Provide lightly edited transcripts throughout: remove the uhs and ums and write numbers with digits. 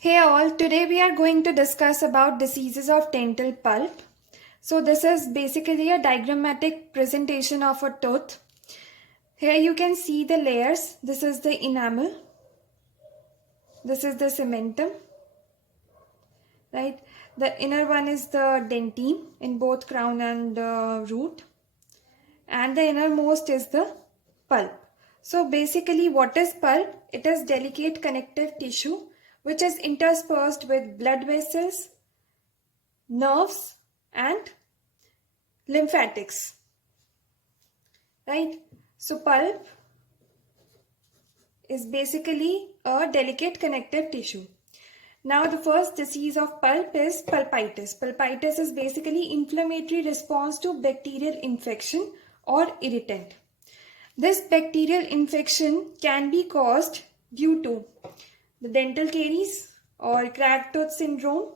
Hey all, today we are going to discuss about diseases of dental pulp. So this is basically a diagrammatic presentation of a tooth. Here you can see the layers. This is the enamel. This is the cementum. Right? The inner one is the dentine in both crown and root. And the innermost is the pulp. So basically what is pulp? It is delicate connective tissue which is interspersed with blood vessels, nerves and lymphatics. Right? So pulp is basically a delicate connective tissue. Now the first disease of pulp is pulpitis. Pulpitis is basically inflammatory response to bacterial infection or irritant. This bacterial infection can be caused due to the dental caries or cracked tooth syndrome.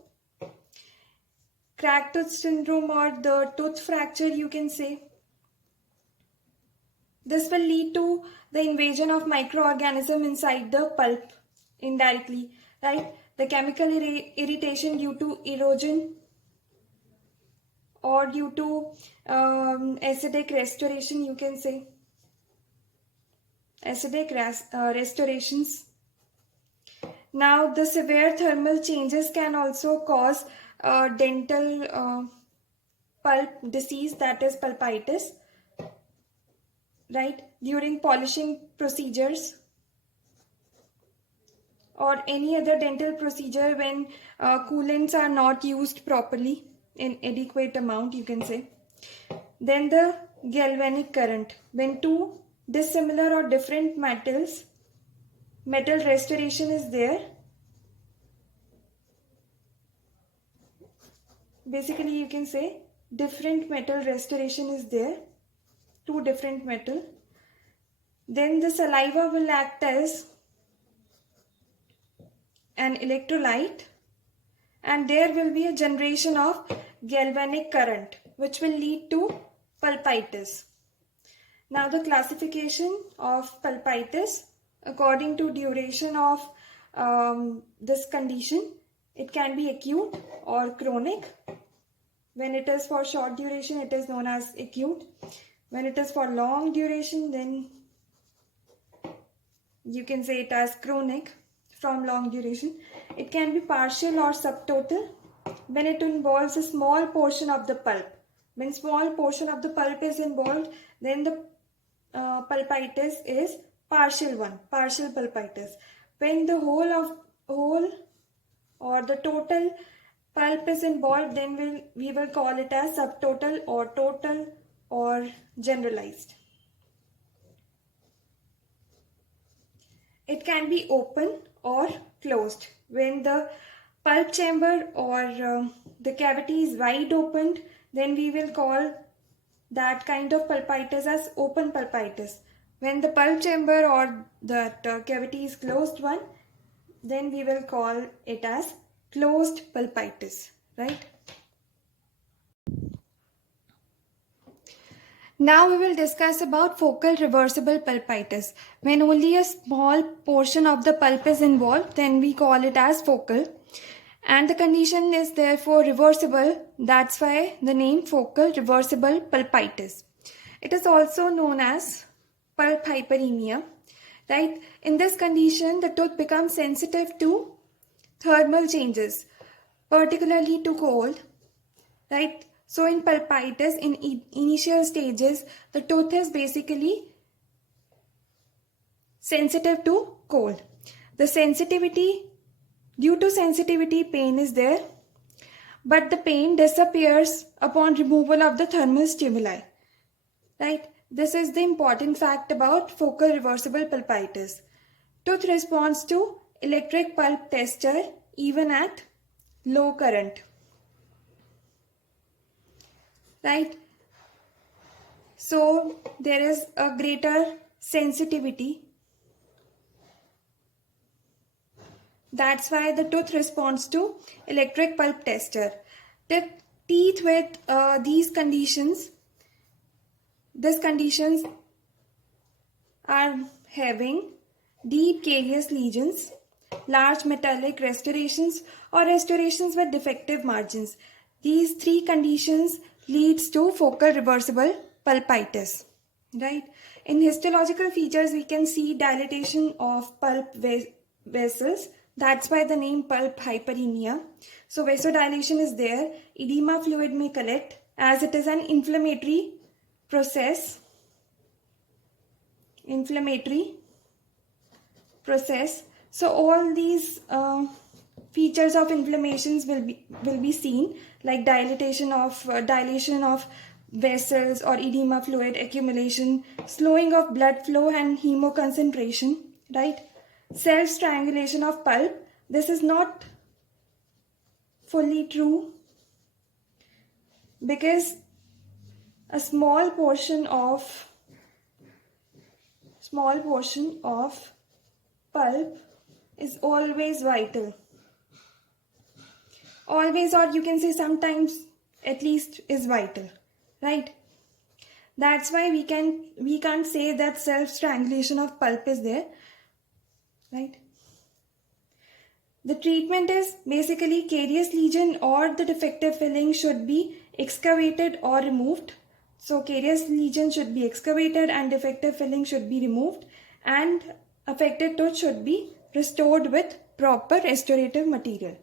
Cracked tooth syndrome or the tooth fracture you can say. This will lead to the invasion of microorganisms inside the pulp indirectly, right? The chemical irritation due to erosion or due to acidic restoration you can say. Acidic restorations. Now the severe thermal changes can also cause dental pulp disease, that is pulpitis, right? During polishing procedures or any other dental procedure when coolants are not used properly in adequate amount you can say. Then the galvanic current, when two dissimilar or different metal restoration is there. Basically you can say different metal restoration is there, two different metal. Then the saliva will act as an electrolyte and there will be a generation of galvanic current which will lead to pulpitis. Now the classification of pulpitis according to duration of this condition, it can be acute or chronic. When it is for short duration, it is known as acute. When it is for long duration, then you can say it as chronic from long duration. It can be partial or subtotal when it involves a small portion of the pulp. When small portion of the pulp is involved, then the pulpitis is partial one, partial pulpitis. When the whole or the total pulp is involved, then we will call it as subtotal or total or generalized. It can be open or closed. When the pulp chamber or the cavity is wide opened, then we will call that kind of pulpitis as open pulpitis. When the pulp chamber or that cavity is closed one, then we will call it as closed pulpitis, right? Now we will discuss about focal reversible pulpitis. When only a small portion of the pulp is involved, then we call it as focal. And the condition is therefore reversible. That's why the name focal reversible pulpitis. It is also known as pulp hyperemia, right? In this condition, the tooth becomes sensitive to thermal changes, particularly to cold, right? So in pulpitis, in initial stages, the tooth is basically sensitive to cold. Due to sensitivity, pain is there, but the pain disappears upon removal of the thermal stimuli, right? This is the important fact about focal reversible pulpitis. Tooth responds to electric pulp tester even at low current, right? So there is a greater sensitivity. That's why the tooth responds to electric pulp tester. The teeth with these conditions are having deep carious lesions large metallic restorations, or restorations with defective margins. These three conditions leads to focal reversible pulpitis. Right? In histological features, we can see dilatation of pulp vessels. That's why the name pulp hyperemia. So vasodilation is there. Edema fluid may collect as it is an inflammatory process. So all these features of inflammations will be seen, like dilation of vessels or edema fluid accumulation, slowing of blood flow and hemoconcentration, right? Self-strangulation of pulp. This is not fully true because a small portion of pulp is always vital. Always, or you can say sometimes, at least is vital, right? That's why we can't say that self-strangulation of pulp is there, right? The treatment is basically carious lesion or the defective filling should be excavated or removed. So carious lesion should be excavated and defective filling should be removed, and affected tooth should be restored with proper restorative material.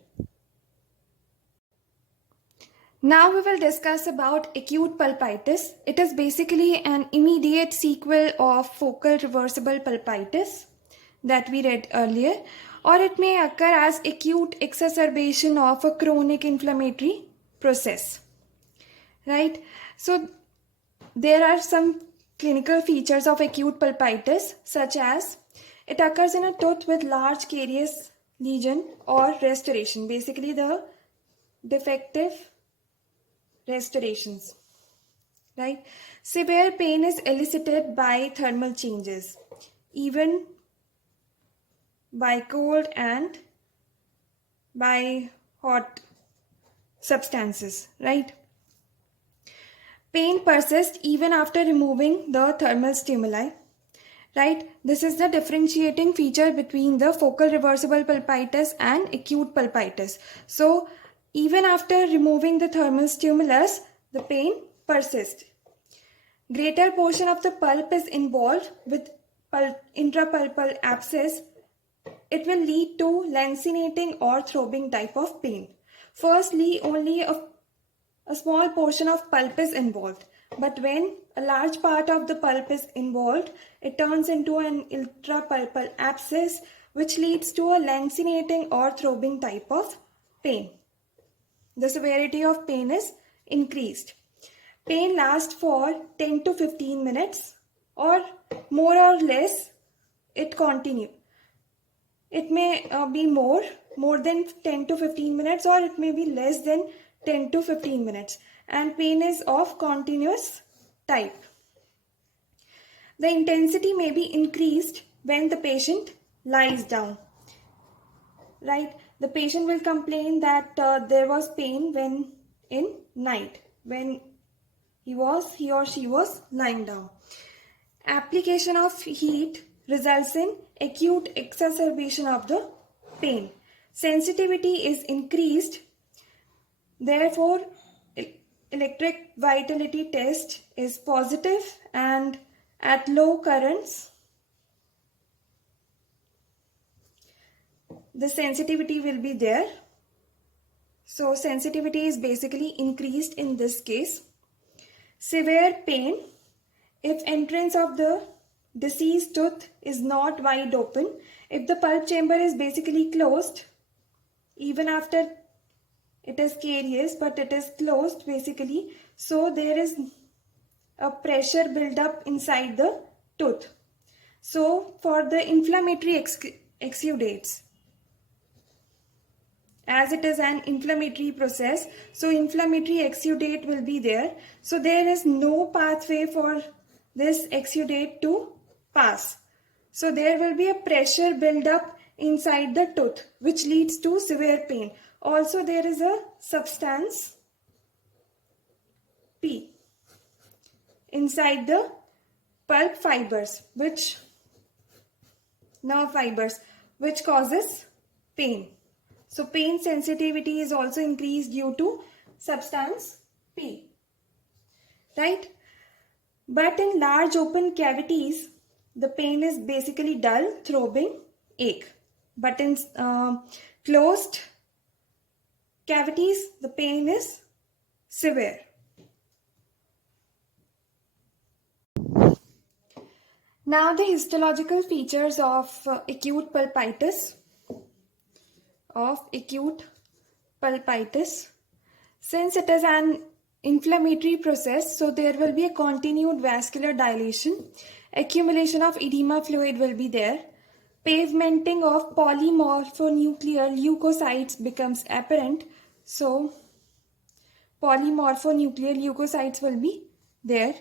Now we will discuss about acute pulpitis. It is basically an immediate sequel of focal reversible pulpitis that we read earlier, or it may occur as acute exacerbation of a chronic inflammatory process. Right? So there are some clinical features of acute pulpitis, such as it occurs in a tooth with large carious lesion or restoration, basically the defective restorations, right? Severe pain is elicited by thermal changes, even by cold and by hot substances, right? Pain persists even after removing the thermal stimuli, right? This is the differentiating feature between the focal reversible pulpitis and acute pulpitis. So even after removing the thermal stimulus, the pain persists. Greater portion of the pulp is involved with intrapulpal abscess. It will lead to lancinating or throbbing type of pain. Firstly, only a small portion of pulp is involved, but when a large part of the pulp is involved, it turns into an intrapulpal abscess, which leads to a lancinating or throbbing type of pain. The severity of pain is increased. Pain lasts for 10 to 15 minutes, or more or less it continues. It may be more than 10 to 15 minutes, or it may be less than 10 to 15 minutes, and pain is of continuous type. The intensity may be increased when the patient lies down, right? The patient will complain that there was pain when in night, when he or she was lying down. Application of heat results in acute exacerbation of the pain. Sensitivity is increased. Therefore, electric vitality test is positive, and at low currents, the sensitivity will be there. So sensitivity is basically increased in this case. Severe pain, if entrance of the deceased tooth is not wide open, if the pulp chamber is basically closed, even after it is carious, but it is closed basically, so there is a pressure build up inside the tooth. So for the inflammatory exudates, as it is an inflammatory process, so inflammatory exudate will be there. So there is no pathway for this exudate to pass. So there will be a pressure build up inside the tooth, which leads to severe pain. Also there is a substance P inside the pulp fibers, nerve fibers, which causes pain. So pain sensitivity is also increased due to substance P, right? But in large open cavities, the pain is basically dull, throbbing, ache. But in closed cavities, the pain is severe. Now the histological features of acute pulpitis. Since it is an inflammatory process, so there will be a continued vascular dilation, accumulation of edema fluid will be there, pavementing of polymorphonuclear leukocytes becomes apparent, so polymorphonuclear leukocytes will be there.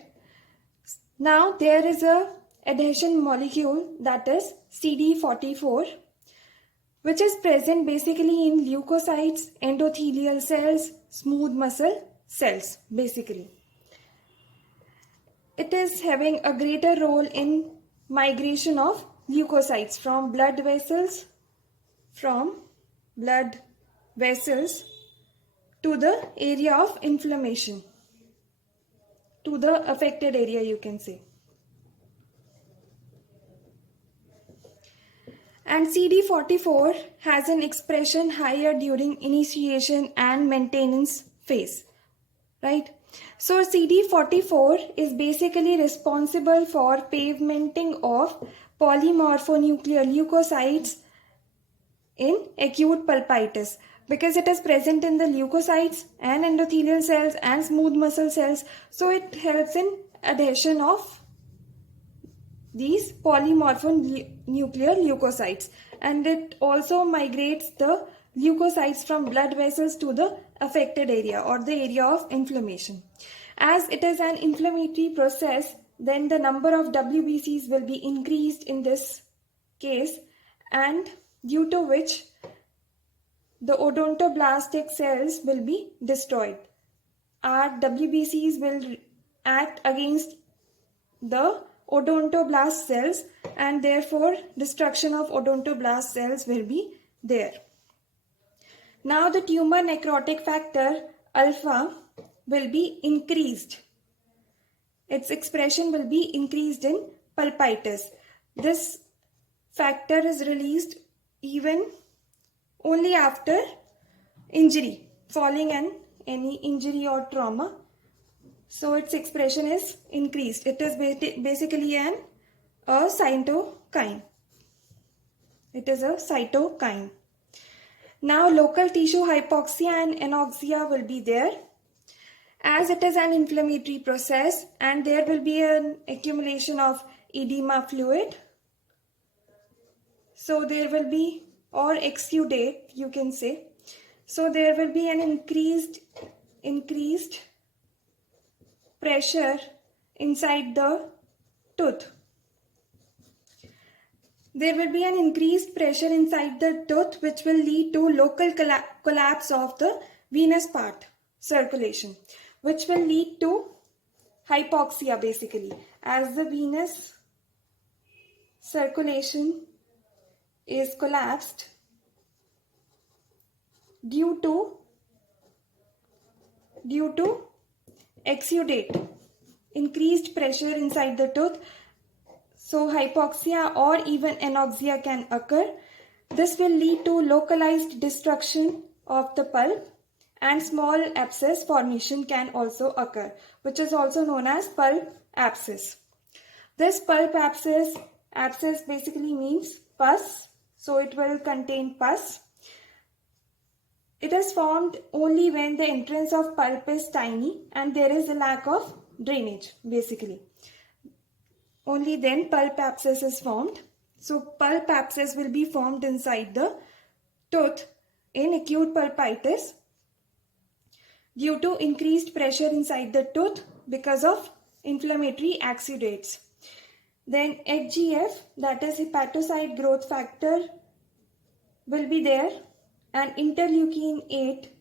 Now there is a adhesion molecule, that is CD44, which is present basically in leukocytes, endothelial cells, smooth muscle cells basically. It is having a greater role in migration of leukocytes from blood vessels to the area of inflammation, to the affected area, you can say. And CD44 has an expression higher during initiation and maintenance phase, right? So CD44 is basically responsible for pavementing of polymorphonuclear leukocytes in acute pulpitis, because it is present in the leukocytes and endothelial cells and smooth muscle cells. So it helps in adhesion of these polymorphonuclear leukocytes, and it also migrates the leukocytes from blood vessels to the affected area or the area of inflammation. As it is an inflammatory process, then the number of WBCs will be increased in this case, and due to which the odontoblastic cells will be destroyed. Our WBCs will act against the odontoblast cells, and therefore destruction of odontoblast cells will be there. Now the tumor necrotic factor alpha will be increased. Its expression will be increased in pulpitis. This factor is released even only after injury, falling and any injury or trauma. So its expression is increased. It is basically a cytokine. It is a cytokine. Now local tissue hypoxia and anoxia will be there, as it is an inflammatory process, and there will be an accumulation of edema fluid. So there will be, or exudate you can say. So there will be an increased pressure inside the tooth. There will be an increased pressure inside the tooth, which will lead to local collapse of the venous part circulation, which will lead to hypoxia basically. As the venous circulation is collapsed due to exudate, increased pressure inside the tooth, so hypoxia or even anoxia can occur. This will lead to localized destruction of the pulp, and small abscess formation can also occur, which is also known as pulp abscess. This pulp abscess basically means pus, so it will contain pus. It is formed only when the entrance of pulp is tiny and there is a lack of drainage basically. Only then pulp abscess is formed. So pulp abscess will be formed inside the tooth in acute pulpitis due to increased pressure inside the tooth because of inflammatory exudates. Then HGF, that is hepatocyte growth factor, will be there, and interleukin 8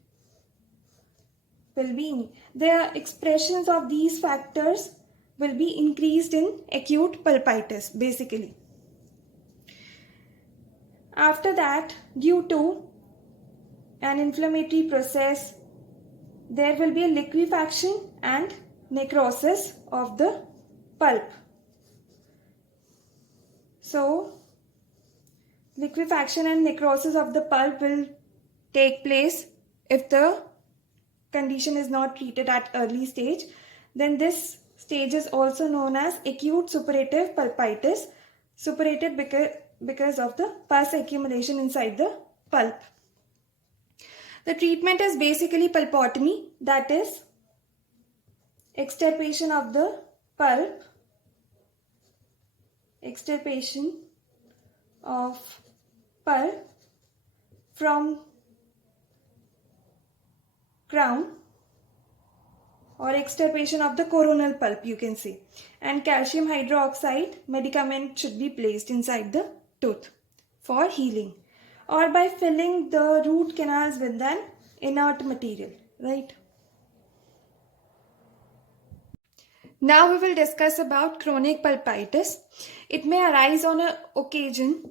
will be. The expressions of these factors will be increased in acute pulpitis basically. After that, due to an inflammatory process, there will be a liquefaction and necrosis of the pulp. So liquefaction and necrosis of the pulp will take place if the condition is not treated at early stage. Then this stage is also known as acute suppurative pulpitis, suppurated because of the pus accumulation inside the pulp. The treatment is basically pulpotomy, that is extirpation of the pulp, extirpation of pulp from crown, or extirpation of the coronal pulp, you can say. And calcium hydroxide medicament should be placed inside the tooth for healing, or by filling the root canals with an inert material, right? Now we will discuss about chronic pulpitis. It may arise on an occasion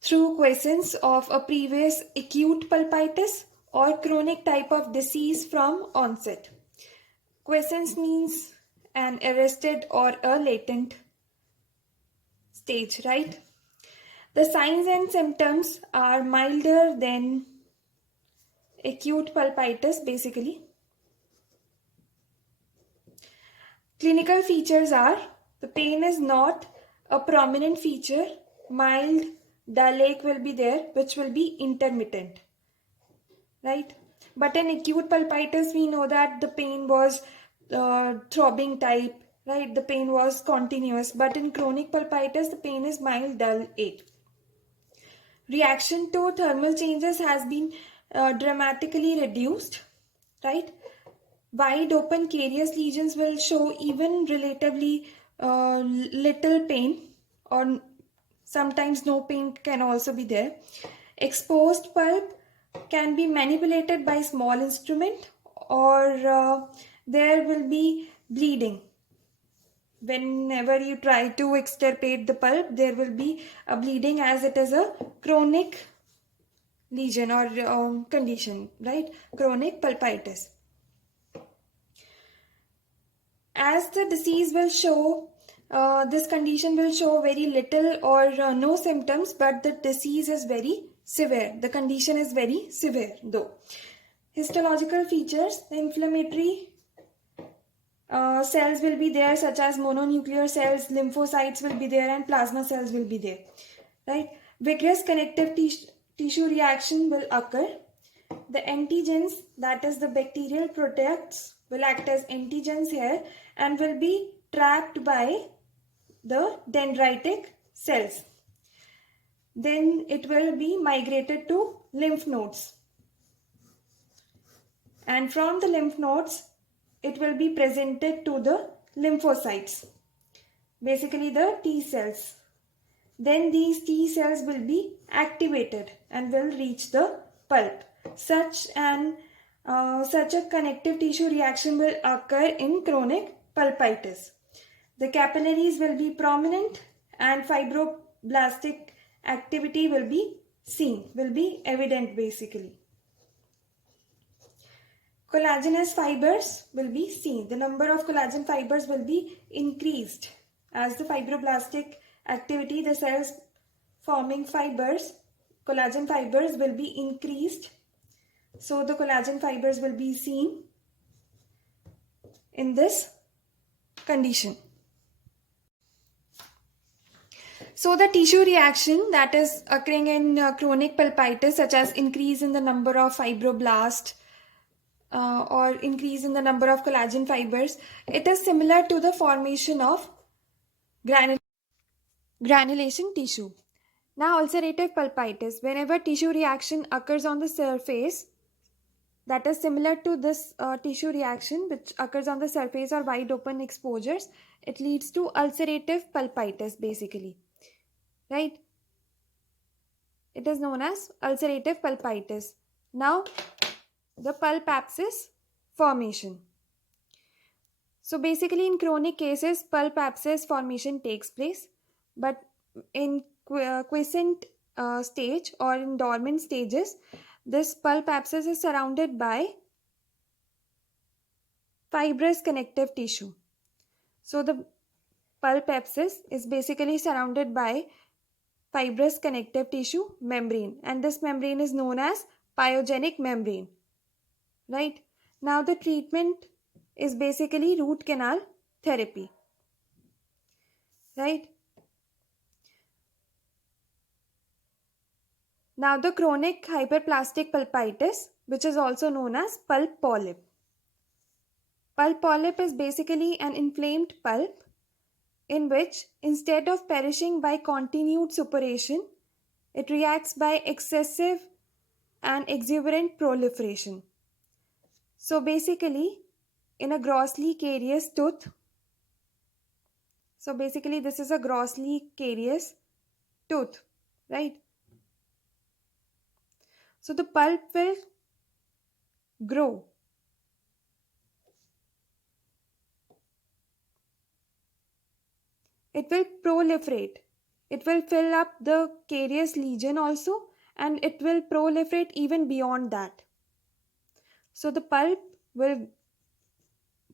through quiescence of a previous acute pulpitis or chronic type of disease from onset. Quiescence means an arrested or a latent stage, right? The signs and symptoms are milder than acute pulpitis, basically. Clinical features are, the pain is not a prominent feature, mild dull ache will be there, which will be intermittent, right? But in acute pulpitis, we know that the pain was throbbing type, right? The pain was continuous. But in chronic pulpitis, the pain is mild dull ache. Reaction to thermal changes has been dramatically reduced, right? Wide open carious lesions will show even relatively little pain, or sometimes no pain can also be there. Exposed pulp can be manipulated by small instrument, or there will be bleeding. Whenever you try to extirpate the pulp, there will be a bleeding, as it is a chronic lesion or condition, right? Chronic pulpitis. As the disease will show, this condition will show very little or no symptoms, but the disease is very severe. The condition is very severe though. Histological features, the inflammatory cells will be there, such as mononuclear cells, lymphocytes will be there, and plasma cells will be there, right? Vigorous connective tissue reaction will occur. The antigens, that is the bacterial products, will act as antigens here and will be trapped by the dendritic cells. Then it will be migrated to lymph nodes. And from the lymph nodes, it will be presented to the lymphocytes, basically the T cells. Then these T cells will be activated and will reach the pulp. Such a connective tissue reaction will occur in chronic pulpitis. The capillaries will be prominent and fibroblastic activity will be seen, will be evident basically. Collagenous fibers will be seen. The number of collagen fibers will be increased. As the fibroblastic activity, the cells forming fibers, collagen fibers will be increased. So the collagen fibers will be seen in this condition. So the tissue reaction that is occurring in chronic pulpitis, such as increase in the number of fibroblasts or increase in the number of collagen fibers, it is similar to the formation of granulation tissue. Now ulcerative pulpitis, whenever tissue reaction occurs on the surface, that is similar to this tissue reaction which occurs on the surface or wide open exposures, it leads to ulcerative pulpitis basically, right? It is known as ulcerative pulpitis. Now the pulp abscess formation. So basically in chronic cases, pulp abscess formation takes place, but in quiescent stage or in dormant stages, this pulp abscess is surrounded by fibrous connective tissue. So the pulp abscess is basically surrounded by fibrous connective tissue membrane, and this membrane is known as pyogenic membrane. Right? Now the treatment is basically root canal therapy. Right? Now the chronic hyperplastic pulpitis, which is also known as pulp polyp. Pulp polyp is basically an inflamed pulp in which, instead of perishing by continued suppuration, it reacts by excessive and exuberant proliferation. So basically, in a grossly carious tooth, this is a grossly carious tooth, right? So the pulp will grow. It will proliferate. It will fill up the carious lesion also, and it will proliferate even beyond that. So the pulp will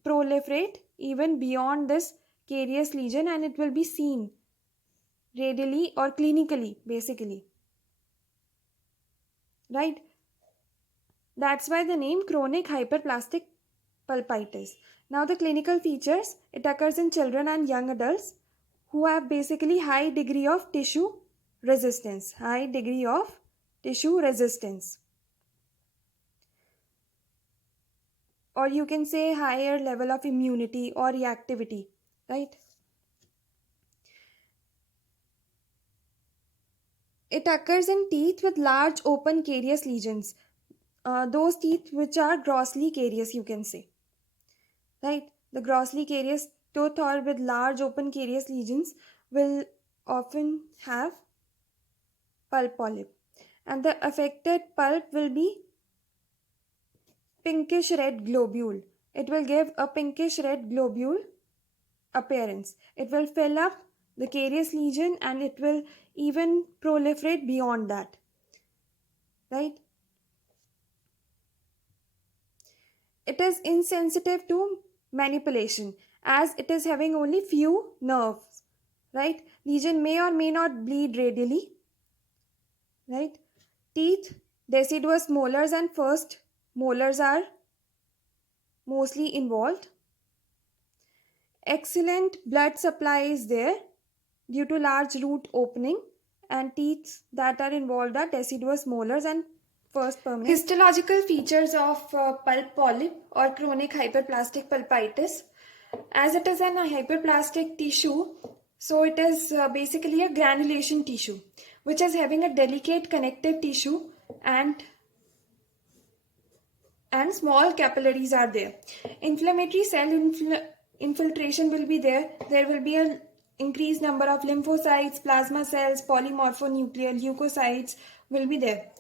proliferate even beyond this carious lesion, and it will be seen radially or clinically, basically. Right? That's why the name chronic hyperplastic pulpitis. Now the clinical features, it occurs in children and young adults who have basically high degree of tissue resistance. Or you can say higher level of immunity or reactivity, right? It occurs in teeth with large open carious lesions. Those teeth which are grossly carious, you can say. Right? The grossly carious tooth or with large open carious lesions will often have pulp polyp. And the affected pulp will be pinkish red globule. It will give a pinkish red globule appearance. It will fill up the carious lesion and it will even proliferate beyond that. Right? It is insensitive to manipulation as it is having only few nerves. Right? Lesion may or may not bleed radially. Right? Teeth, deciduous molars and first molars are mostly involved. Excellent blood supply is there due to large root opening, and teeth that are involved are deciduous molars and first permanent. Histological features of pulp polyp or chronic hyperplastic pulpitis. As it is an hyperplastic tissue, so it is basically a granulation tissue which is having a delicate connective tissue and small capillaries are there. Inflammatory cell infiltration will be there. There will be an increased number of lymphocytes, plasma cells, polymorphonuclear leukocytes will be there.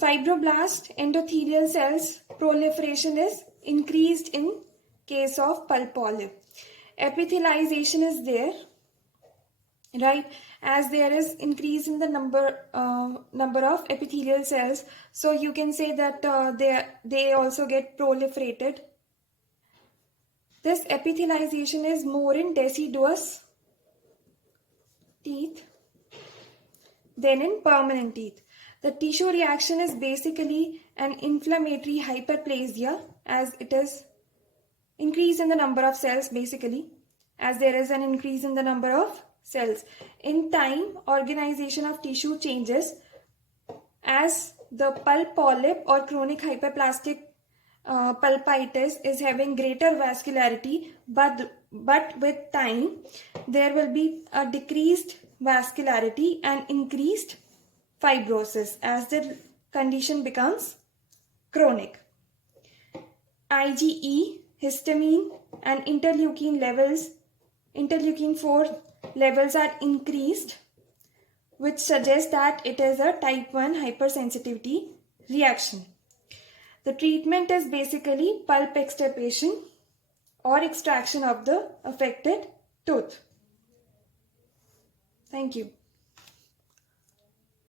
Fibroblast endothelial cells proliferation is increased in case of pulp polyp. Epithelialization is there, right, as there is increase in the number of epithelial cells, so you can say that they also get proliferated. This epithelialization is more in deciduous teeth than in permanent teeth. The tissue reaction is basically an inflammatory hyperplasia, as it is increase in the number of cells, basically, as there is an increase in the number of cells. In time, organization of tissue changes as the pulp polyp or chronic hyperplastic pulpitis is having greater vascularity, but with time there will be a decreased vascularity and increased fibrosis as the condition becomes chronic. IgE, histamine and interleukin 4 levels are increased, which suggests that it is a type 1 hypersensitivity reaction. The treatment is basically pulp extirpation or extraction of the affected tooth. Thank you.